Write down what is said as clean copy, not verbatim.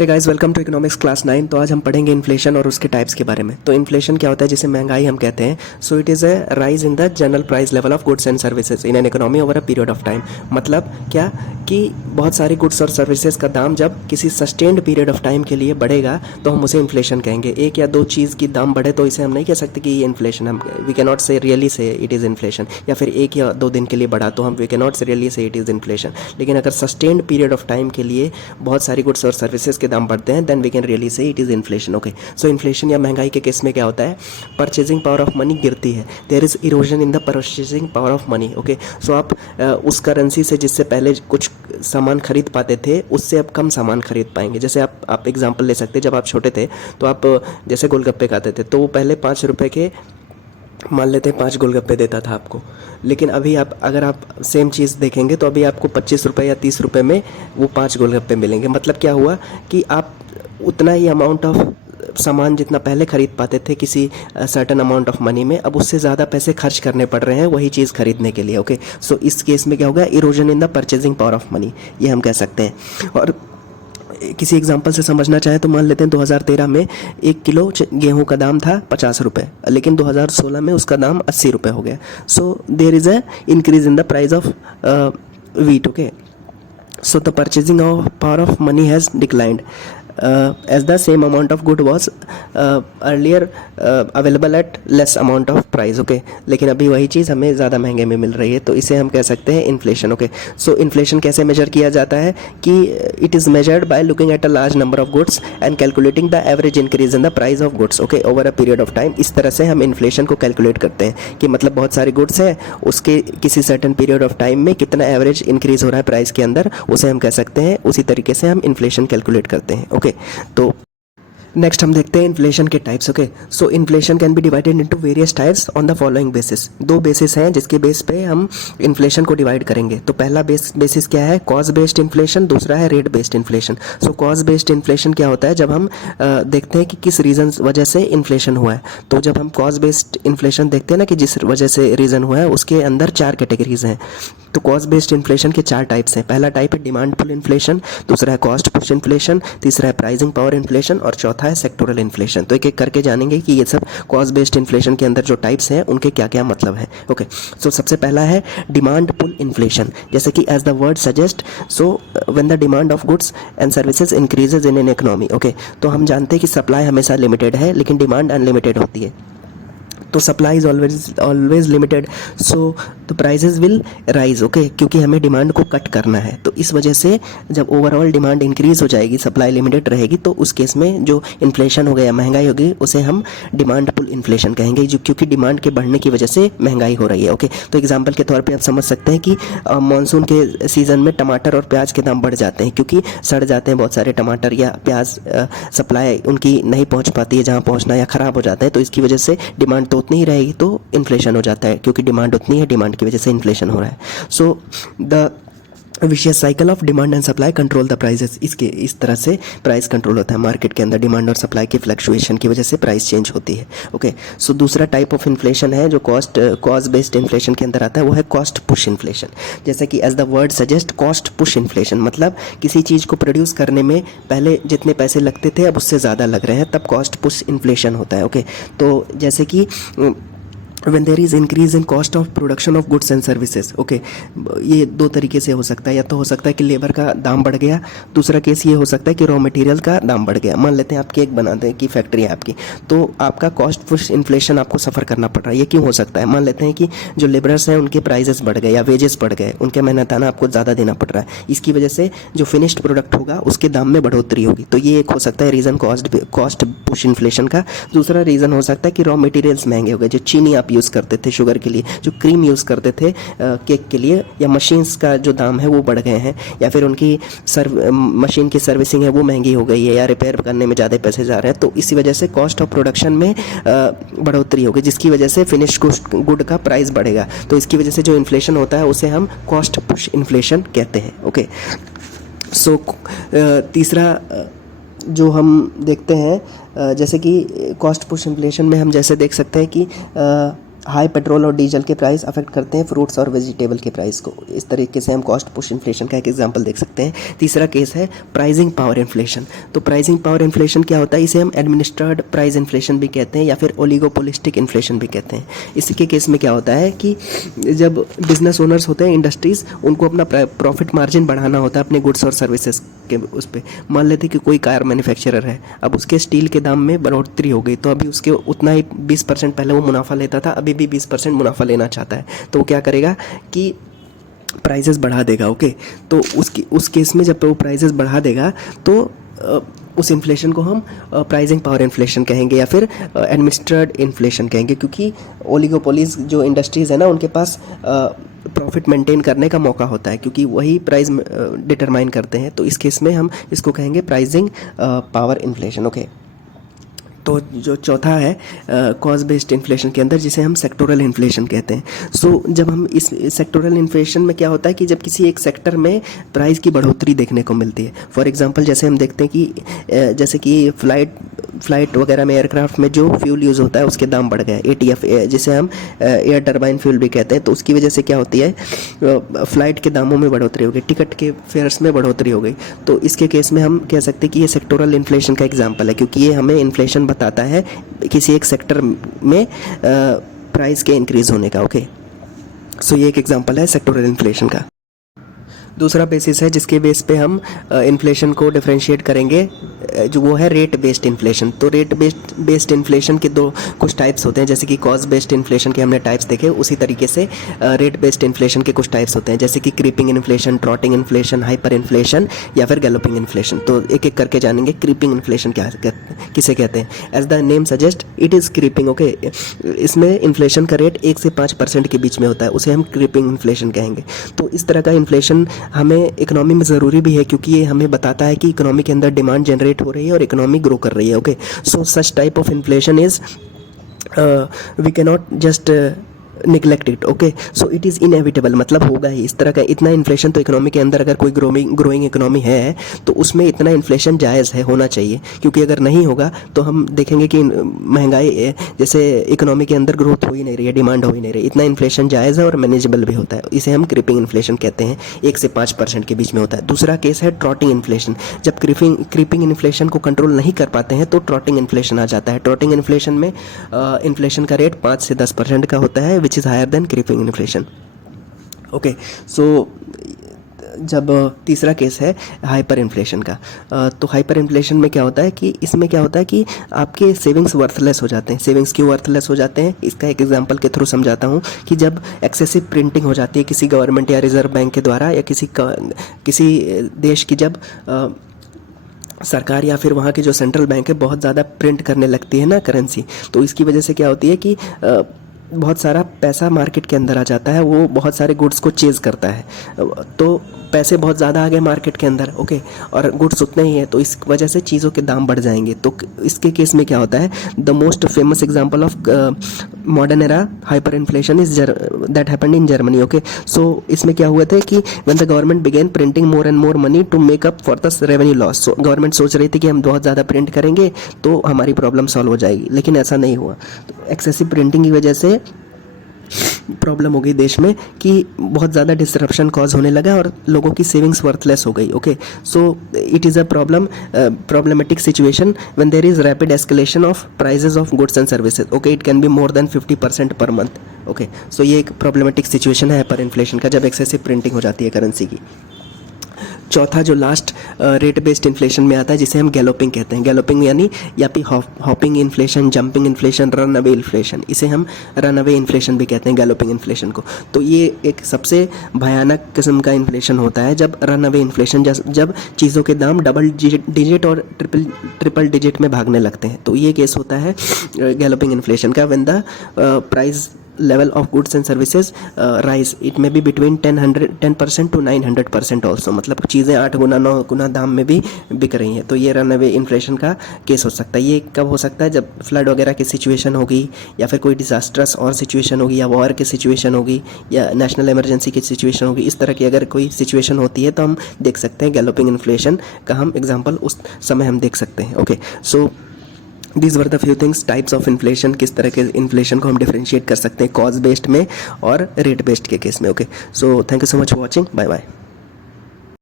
Hey guys, welcome to economics class 9। तो आज हम पढ़ेंगे इन्फ्लेशन और उसके टाइप्स के बारे में। तो इन्फ्लेशन क्या होता है, जिसे महंगाई हम कहते हैं। सो it is a rise in the general price level of goods and services in an economy over a period of time. मतलब क्या कि बहुत सारे गुड्स और सर्विसेज का दाम जब किसी सस्टेन्ड पीरियड ऑफ टाइम के लिए बढ़ेगा तो हम उसे इन्फ्लेशन कहेंगे। एक या दो चीज़ की दाम बढ़े तो इसे हम नहीं कह सकते कि ये इन्फ्लेशन, हम वी कैन नॉट से really say it is inflation. या फिर एक या दो दिन के लिए बढ़ा तो हम वी कैन नॉट से really say it is inflation. लेकिन अगर सस्टेन्ड पीरियड ऑफ टाइम के लिए बहुत सारी गुड्स और सर्विसेज के दाम बढ़ते हैं then we can really say it is inflation. Okay, so inflation या महंगाई के केस में क्या होता है, परचेजिंग पावर ऑफ मनी गिरती है। There is erosion in the purchasing power of money. Okay, so आप उस करेंसी से जिससे पहले कुछ सामान खरीद पाते थे उससे अब कम सामान खरीद पाएंगे। जैसे आप एग्जांपल ले सकते हैं, जब आप छोटे थे तो आप जैसे गोलगप्पे खाते थे तो वो पहले 5 रुपए के मान लेते हैं 5 गोलगप्पे देता था आपको। लेकिन अभी अगर आप सेम चीज़ देखेंगे तो अभी आपको 25 रुपये या 30 रुपये में वो 5 गोलगप्पे मिलेंगे। मतलब क्या हुआ कि आप उतना ही अमाउंट ऑफ सामान जितना पहले खरीद पाते थे किसी सर्टेन अमाउंट ऑफ मनी में, अब उससे ज़्यादा पैसे खर्च करने पड़ रहे हैं वही चीज़ खरीदने के लिए। ओके, सो इस केस में क्या होगा, erosion in the purchasing power of money, ये हम कह सकते हैं। और किसी एग्जांपल से समझना चाहे तो मान लेते हैं 2013 में 1 किलो गेहूं का दाम था 50 रुपये, लेकिन 2016 में उसका दाम 80 रुपये हो गया। So there is a increase in the price of wheat. Okay, so the purchasing of power of money has declined as the same amount of good was earlier available at less amount of price. Okay, लेकिन अभी वही चीज़ हमें ज़्यादा महंगे में मिल रही है, तो इसे हम कह सकते हैं इन्फ्लेशन। ओके, सो इन्फ्लेशन कैसे मेजर किया जाता है कि it is measured by looking at a large number of goods and calculating the average increase in the price of goods. Okay, over a period of time. इस तरह से हम inflation को कैलकुलेट करते हैं कि मतलब बहुत सारे गुड्स हैं, उसके किसी सर्टेन पीरियड ऑफ टाइम में कितना एवरेज इंक्रीज हो रहा है प्राइस के अंदर, उसे हम कह सकते हैं। उसी तरीके से हम इन्फ्लेशन कैलकुलेट करते हैं। ओके, तो नेक्स्ट हम देखते हैं इन्फ्लेशन के types. Okay, so inflation can be divided into various types on the following basis. दो बेसिस हैं जिसके बेस पे हम इन्फ्लेशन को डिवाइड करेंगे। तो पहला बेसिस क्या है, कॉज बेस्ड इन्फ्लेशन, दूसरा है rate based inflation. Show cause based inflation क्या होता है, जब हम देखते हैं कि किस रीज़न वजह से इन्फ्लेशन हुआ है। तो जब हम कॉज बेस्ड इन्फ्लेशन देखते हैं ना कि जिस वजह से रीज़न हुआ है, उसके अंदर 4 कैटेगरीज हैं। तो कॉज बेस्ड इन्फ्लेशन के 4 टाइप्स हैं। पहला टाइप है डिमांड पुल इन्फ्लेशन, दूसरा है कॉस्ट पुश इन्फ्लेशन, तीसरा है प्राइसिंग पावर इन्फ्लेशन और चौथा है सेक्टोरल इन्फ्लेशन। तो एक एक करके जानेंगे कि ये सब कॉज बेस्ड इन्फ्लेशन के अंदर जो टाइप्स हैं उनके क्या क्या मतलब हैं। ओके, सो सबसे पहला है डिमांड पुल इन्फ्लेशन। जैसे कि as the word suggest, so when the demand of goods and services increases in an economy. Okay, तो हम जानते हैं कि सप्लाई हमेशा लिमिटेड है लेकिन डिमांड अनलिमिटेड होती है। तो supply is always limited, so the prices will rise. Okay, क्योंकि हमें डिमांड को कट करना है। तो इस वजह से जब ओवरऑल डिमांड इंक्रीज हो जाएगी, सप्लाई लिमिटेड रहेगी, तो उस केस में जो इन्फ्लेशन हो गया, महंगाई होगी, उसे हम डिमांड पुल इन्फ्लेशन कहेंगे, जो क्योंकि डिमांड के बढ़ने की वजह से महंगाई हो रही है। ओके, तो एग्जाम्पल के तौर पर आप समझ सकते हैं कि मानसून के सीज़न में टमाटर और प्याज के दाम बढ़ जाते हैं क्योंकि सड़ जाते हैं बहुत सारे टमाटर या प्याज, सप्लाई उनकी नहीं पहुँच पाती है जहाँ पहुँचना, या ख़राब हो जाता है। तो इसकी वजह से डिमांड तो उतनी ही रहेगी, तो इन्फ्लेशन हो जाता है क्योंकि डिमांड उतनी है, डिमांड की वजह से इन्फ्लेशन हो रहा है। So the vicious cycle of demand and supply control the prices. इस तरह से प्राइस कंट्रोल होता है मार्केट के अंदर। डिमांड और सप्लाई की फ्लक्चुएशन की वजह से प्राइस चेंज होती है। ओके, सो दूसरा टाइप ऑफ इन्फ्लेशन है जो कॉज बेस्ड इन्फ्लेशन के अंदर आता है, वो है कॉस्ट पुश इन्फ्लेशन। जैसे कि as the word suggest, cost push inflation, मतलब किसी चीज़ को प्रोड्यूस करने में पहले जितने पैसे लगते थे अब उससे ज़्यादा लग रहे हैं, तब कॉस्ट पुश इन्फ्लेशन होता है। ओके, तो जैसे कि when there is increase in cost of production of goods and services. Okay, ये दो तरीके से हो सकता है। या तो हो सकता है कि लेबर का दाम बढ़ गया, दूसरा केस ये हो सकता है कि रॉ मटेरियल का दाम बढ़ गया। मान लेते हैं आप केक बनाते हैं कि फैक्ट्री है आपकी, तो आपका कॉस्ट पुश इन्फ्लेशन आपको सफ़र करना पड़ रहा है। ये क्यों हो सकता है, मान लेते हैं कि जो लेबरर्स हैं उनके प्राइजेस बढ़ गए या वेजेस बढ़ गए, उनके मेहनताना आपको ज़्यादा देना पड़ रहा है। इसकी वजह से जो फिनिश्ड प्रोडक्ट होगा उसके दाम में बढ़ोतरी होगी। तो ये एक हो सकता है रीज़न कॉस्ट पुश इन्फ्लेशन का। दूसरा रीज़न हो सकता है कि रॉ मटेरियल्स महंगे हो गए। जो चीनी आप यूज़ करते थे शुगर के लिए, जो क्रीम यूज़ करते थे केक के लिए, या मशीन्स का जो दाम है वो बढ़ गए हैं, या फिर उनकी मशीन की सर्विसिंग है वो महंगी हो गई है, या रिपेयर करने में ज़्यादा पैसे जा रहे हैं। तो इसी वजह से कॉस्ट ऑफ प्रोडक्शन में बढ़ोतरी होगी, जिसकी वजह से फिनिश्ड गुड का प्राइस बढ़ेगा। तो इसकी वजह से जो इन्फ्लेशन होता है उसे हम कॉस्ट पुश इन्फ्लेशन कहते हैं। ओके, सो तीसरा जो हम देखते हैं, जैसे कि कॉस्ट पुश इन्फ्लेशन में हम जैसे देख सकते हैं कि हाई पेट्रोल और डीजल के प्राइस अफेक्ट करते हैं फ्रूट्स और वेजिटेबल के प्राइस को। इस तरीके से हम कॉस्ट पुश इन्फ्लेशन का एक एग्जांपल देख सकते हैं। तीसरा केस है प्राइसिंग पावर इन्फ्लेशन। तो प्राइसिंग पावर इन्फ्लेशन क्या होता है, इसे हम एडमिनिस्ट्रेड प्राइस इन्फ्लेशन भी कहते हैं या फिर ओलिगोपोलिस्टिक इन्फ्लेशन भी कहते हैं। इसके केस में क्या होता है कि जब बिजनेस ओनर्स होते हैं, इंडस्ट्रीज, उनको अपना प्रॉफिट मार्जिन बढ़ाना होता है अपने गुड्स और सर्विसेज के उस पर। मान लेते कि कोई कार मैन्युफैक्चरर है, अब उसके स्टील के दाम में बढ़ोतरी हो गई, तो अभी उसके उतना ही 20% पहले वो मुनाफा लेता था, अभी भी 20% मुनाफा लेना चाहता है, तो वो क्या करेगा कि प्राइसेस बढ़ा देगा। ओके, तो उस केस में जब वो प्राइसेस बढ़ा देगा तो उस इन्फ्लेशन को हम प्राइसिंग पावर इन्फ्लेशन कहेंगे या फिर एडमिनिस्ट्रेड इन्फ्लेशन कहेंगे, क्योंकि ओलिगोपोलीज जो इंडस्ट्रीज़ है ना, उनके पास प्रॉफिट मेंटेन करने का मौका होता है, क्योंकि वही प्राइस डिटरमाइन करते हैं। तो इस केस में हम इसको कहेंगे प्राइसिंग पावर इन्फ्लेशन। ओके, तो जो चौथा है कॉज बेस्ड इन्फ्लेशन के अंदर, जिसे हम सेक्टोरल इन्फ्लेशन कहते हैं। सो जब हम इस सेक्टोरल इन्फ्लेशन में क्या होता है कि जब किसी एक सेक्टर में प्राइस की बढ़ोतरी देखने को मिलती है। फॉर एग्जांपल जैसे हम देखते हैं कि जैसे कि फ्लाइट वगैरह में, एयरक्राफ्ट में जो फ्यूल यूज़ होता है उसके दाम बढ़ गए, ATF जिसे हम एयर टर्बाइन फ्यूल भी कहते हैं। तो उसकी वजह से क्या होती है, फ़्लाइट के दामों में बढ़ोतरी हो गई, टिकट के फेयर्स में बढ़ोतरी हो गई। तो इसके केस में हम कह सकते हैं कि ये सेक्टोरल इन्फ्लेशन का एग्जाम्पल है, क्योंकि ये हमें इन्फ्लेशन बताता है किसी एक सेक्टर में प्राइस के इंक्रीज़ होने का। ओके, सो ये एक एग्जाम्पल है सेक्टोरल इन्फ्लेशन का। दूसरा बेसिस है जिसके बेस पे हम इन्फ्लेशन को डिफरेंशिएट करेंगे, जो वो है रेट बेस्ड इन्फ्लेशन। तो रेट बेस्ड इन्फ्लेशन के कुछ टाइप्स होते हैं, जैसे कि कॉस्ट बेस्ड इन्फ्लेशन के हमने टाइप्स देखे, उसी तरीके से रेट बेस्ड इन्फ्लेशन के कुछ टाइप्स होते हैं, जैसे कि creeping inflation, trotting inflation, hyper inflation या फिर गैलोपिंग इन्फ्लेशन। तो एक एक करके जानेंगे। क्रीपिंग इन्फ्लेशन किसे कहते हैं? As the name suggest, it is creeping. Okay, इसमें इन्फ्लेशन का रेट 1 से 5% के बीच में होता है, उसे हम क्रीपिंग इन्फ्लेशन कहेंगे। तो इस तरह का इन्फ्लेशन हमें इकोनॉमी में ज़रूरी भी है, क्योंकि ये हमें बताता है कि इकोनॉमी के अंदर डिमांड जनरेट हो रही है और इकोनॉमी ग्रो कर रही है। Okay, so such type of inflation is we can not just neglect it. Okay, so it is inevitable, मतलब होगा ही इस तरह का। इतना इन्फ्लेशन तो इकोनॉमी के अंदर, अगर कोई ग्रोइंग इकोनॉमी है तो उसमें इतना इन्फ्लेशन जायज़ है, होना चाहिए, क्योंकि अगर नहीं होगा तो हम देखेंगे कि महंगाई, जैसे इकोनॉमी के अंदर ग्रोथ हो ही नहीं रही है, डिमांड हो ही नहीं रही, इतना इन्फ्लेशन जायज़ है और मैनेजेबल भी होता है। इसे हम क्रीपिंग इन्फ्लेशन कहते हैं, 1 से 5% के बीच में होता है। दूसरा केस है ट्रॉटिंग इन्फ्लेशन। जब क्रीपिंग इन्फ्लेशन को कंट्रोल नहीं कर पाते हैं तो ट्रॉटिंग इन्फ्लेशन आ जाता है। ट्रॉटिंग इन्फ्लेशन में इन्फ्लेशन का रेट 5 से 10% का होता है, which is higher than creeping inflation. Okay, so जब तीसरा केस है हाइपर इन्फ्लेशन का, तो हाइपर इन्फ्लेशन में क्या होता है कि इसमें क्या होता है कि आपके सेविंग्स वर्थलेस हो जाते हैं। सेविंग्स क्यों वर्थलेस हो जाते हैं, इसका एक एग्जांपल के थ्रू समझाता हूँ कि जब एक्सेसिव प्रिंटिंग हो जाती है किसी गवर्नमेंट या रिजर्व बैंक के द्वारा, या किसी देश की, जब सरकार या फिर वहाँ की जो सेंट्रल बैंक है बहुत ज़्यादा प्रिंट करने लगती है ना करेंसी, तो इसकी वजह से क्या होती है कि बहुत सारा पैसा मार्केट के अंदर आ जाता है, वो बहुत सारे गुड्स को चेज़ करता है, तो पैसे बहुत ज़्यादा आ गए मार्केट के अंदर। ओके, और गुड्स उतने ही है, तो इस वजह से चीज़ों के दाम बढ़ जाएंगे। तो इसके केस में क्या होता है, the most famous example of modern era hyper inflation is that happened in Germany. Okay, so इसमें क्या हुआ था कि when the government began printing more and more money to make up for the revenue loss. So government सोच रही थी कि हम बहुत ज़्यादा प्रिंट करेंगे तो हमारी प्रॉब्लम सॉल्व हो जाएगी, लेकिन ऐसा नहीं हुआ। तो एक्सेसिव प्रिंटिंग की वजह से प्रॉब्लम हो गई देश में कि बहुत ज़्यादा डिसरप्शन कॉज होने लगा और लोगों की सेविंग्स वर्थलेस हो गई। Okay, so it is a problematic situation when there is rapid escalation of prices of goods and services. Okay, it can be more than 50% per month. Okay, so ये एक problematic situation है hyper inflation का, जब excessive printing हो जाती है currency की। चौथा जो लास्ट रेट बेस्ड इन्फ्लेशन में आता है, जिसे हम गैलोपिंग कहते हैं। गैलोपिंग यानी या फिर hopping inflation, jumping inflation, run away inflation, इसे हम रन अवे इन्फ्लेशन भी कहते हैं गैलोपिंग इन्फ्लेशन को। तो ये एक सबसे भयानक किस्म का इन्फ्लेशन होता है, जब रन अवे इन्फ्लेशन, जब चीज़ों के दाम डबल डिजिट और ट्रिपल डिजिट में भागने लगते हैं। तो ये केस होता है गैलोपिंग इन्फ्लेशन का, when the price level of goods and services rise, it may be between 10% to 900% also, मतलब चीज़ें 8 गुना 9 गुना दाम में भी बिक रही हैं। तो ये रन अवे इन्फ्लेशन का केस हो सकता है। ये कब हो सकता है, जब फ्लड वगैरह की सिचुएशन होगी, या फिर कोई डिजास्टर्स और सिचुएशन होगी, या वॉर की सिचुएशन होगी, या नेशनल इमरजेंसी की सिचुएशन होगी। इस तरह की अगर कोई सिचुएशन होती है तो हम देख सकते हैं गैलोपिंग इन्फ्लेशन का हम एग्जाम्पल उस समय हम देख सकते हैं। Okay, so these were the few things, types of inflation, किस तरह के इन्फ्लेशन को हम डिफरेंशिएट कर सकते हैं कॉज बेस्ड में और रेट बेस्ड के केस में। Okay, so thank you so much for watching, bye bye.